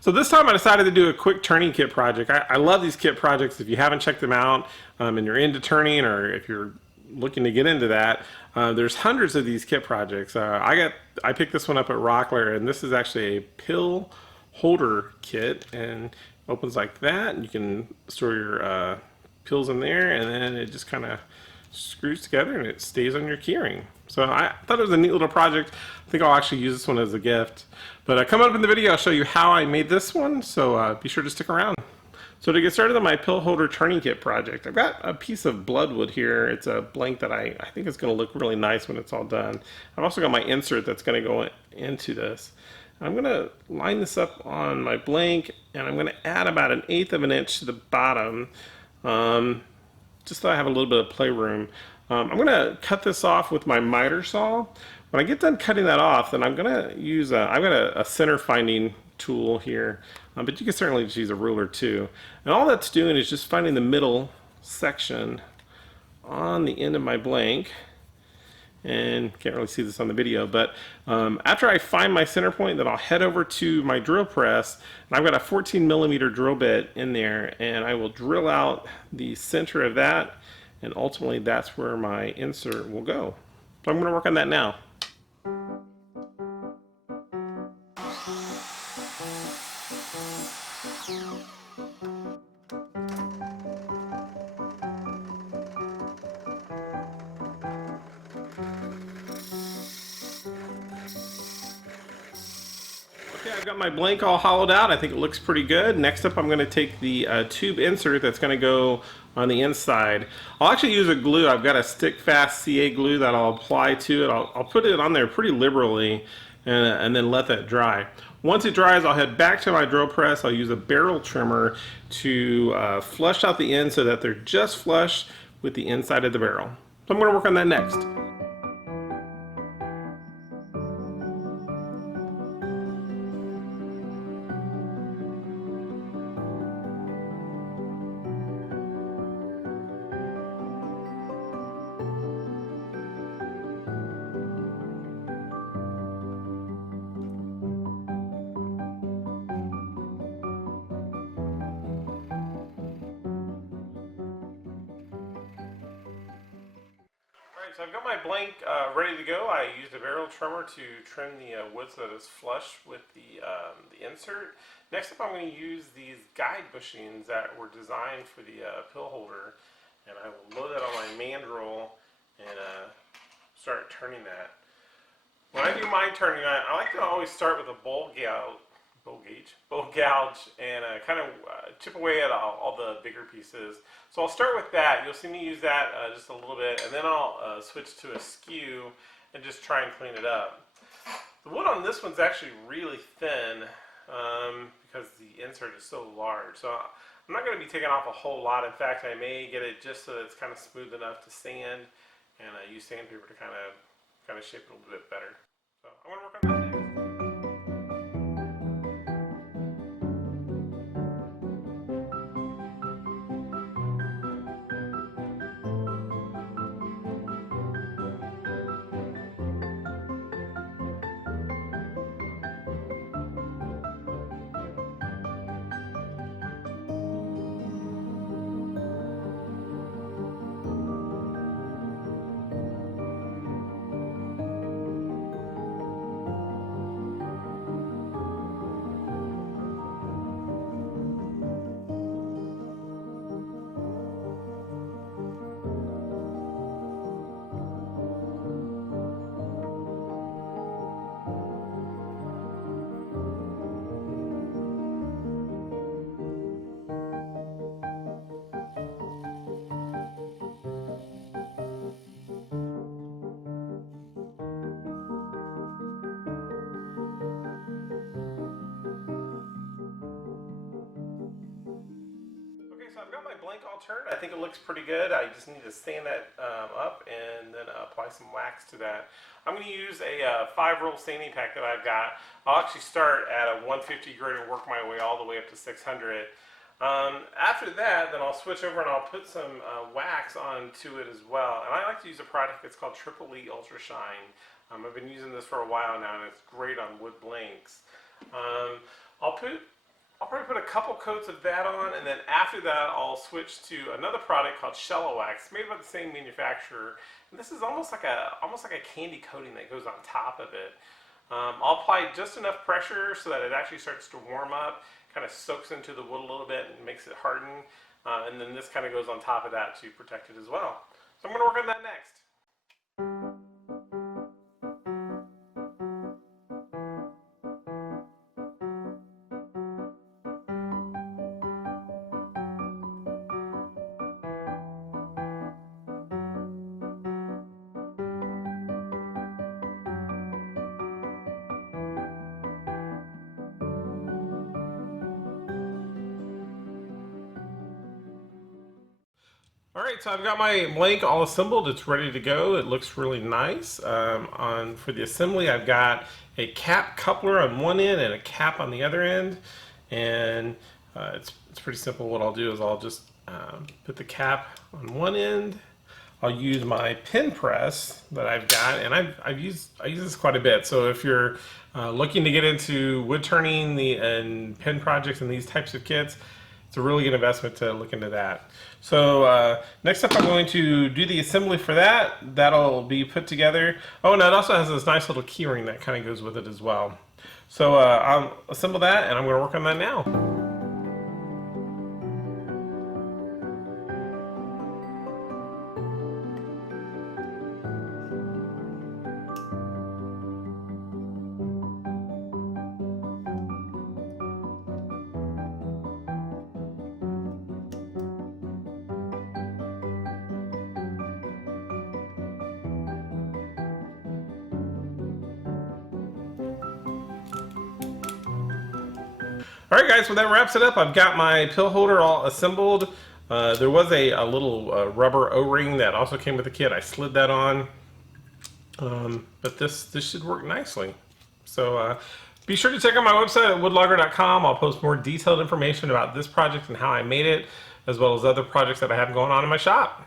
So this time I decided to do a quick turning kit project. I love these kit projects. If you haven't checked them out and you're into turning, or if you're looking to get into that, there's hundreds of these kit projects. I picked this one up at Rockler, and this is actually a pill holder kit, and opens like that, and you can store your pills in there, and then it just kind of screws together and it stays on your keyring. So I thought it was a neat little project. I think I'll actually use this one as a gift. But coming up in the video, I'll show you how I made this one, so be sure to stick around. So to get started on my pill holder turning kit project, I've got a piece of bloodwood here. It's a blank that I think is going to look really nice when it's all done. I've also got my insert that's going to go into this. I'm going to line this up on my blank, and I'm going to add about 1/8 of an inch to the bottom, just so I have a little bit of playroom. I'm going to cut this off with my miter saw. When I get done cutting that off, then I'm going to use I've got a center finding tool here, but you can certainly just use a ruler too. And all that's doing is just finding the middle section on the end of my blank. And can't really see this on the video, but after I find my center point, then I'll head over to my drill press, and I've got a 14mm drill bit in there, and I will drill out the center of that, and ultimately that's where my insert will go. So I'm going to work on that now. Okay, I've got my blank all hollowed out. I think it looks pretty good. Next up, I'm going to take the tube insert that's going to go on the inside. I'll actually use a glue. I've got a stick fast CA glue that I'll apply to it. I'll put it on there pretty liberally and then let that dry. Once it dries, I'll head back to my drill press. I'll use a barrel trimmer to flush out the ends so that they're just flush with the inside of the barrel. So I'm going to work on that next. So I've got my blank ready to go. I used a barrel trimmer to trim the wood so that it's flush with the insert. Next up, I'm going to use these guide bushings that were designed for the pill holder, and I will load that on my mandrel and start turning that. When I do my turning, I like to always start with a bowl gouge, and kind of chip away at all the bigger pieces. So I'll start with that. You'll see me use that just a little bit, and then I'll switch to a skew and just try and clean it up. The wood on this one's actually really thin because the insert is so large. So I'm not going to be taking off a whole lot. In fact, I may get it just so that it's kind of smooth enough to sand, and use sandpaper to kind of shape it a little bit better. So I'm going to work on that next. So I've got my blank all turned. I think it looks pretty good. I just need to sand that up and then apply some wax to that. I'm going to use a 5-roll sanding pack that I've got. I'll actually start at a 150 grit and work my way all the way up to 600. After that, then I'll switch over and I'll put some wax onto it as well. And I like to use a product that's called Triple E Ultra Shine. I've been using this for a while now, and it's great on wood blanks. I'll put I'll probably put a couple coats of that on, and then after that I'll switch to another product called Shella Wax, made by the same manufacturer. And this is almost like a candy coating that goes on top of it. I'll apply just enough pressure so that it actually starts to warm up, kind of soaks into the wood a little bit and makes it harden. And then this kind of goes on top of that to protect it as well. So I'm going to work on that next. Alright, so I've got my blank all assembled. It's ready to go. It looks really nice. For the assembly, I've got a cap coupler on one end and a cap on the other end. And it's pretty simple. What I'll do is I'll just put the cap on one end. I'll use my pin press that I've got, and I use this quite a bit. So if you're looking to get into wood turning and pin projects and these types of kits, it's a really good investment to look into that. So next up, I'm going to do the assembly for that. That'll be put together. Oh, and it also has this nice little key ring that kind of goes with it as well. So I'll assemble that, and I'm going to work on that now. Alright guys, well that wraps it up. I've got my pill holder all assembled. There was a little rubber O-ring that also came with the kit. I slid that on. But this should work nicely. So be sure to check out my website at woodlogger.com. I'll post more detailed information about this project and how I made it, as well as other projects that I have going on in my shop.